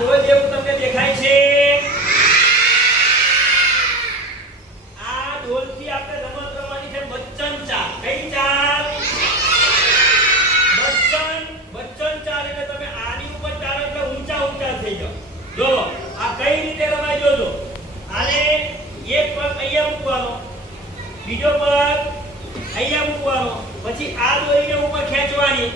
ઢોલ જેવું તમને દેખાય છે આ ઢોલથી આપણે રમત રમવાની છે બચ્ચન ચાલ કઈ ચાલ બચ્ચન ચાલ એટલે તમે આની ઉપર ચાલો એટલે ઊંચા ઊંચા થઈ જાઓ જો આ કઈ રીતે રમાય જોજો આને એક પગ અહીંયા મૂકવાનો બીજો પગ અહીંયા મૂકવાનો પછી આ દોરીને ઉપર ખેંચવાની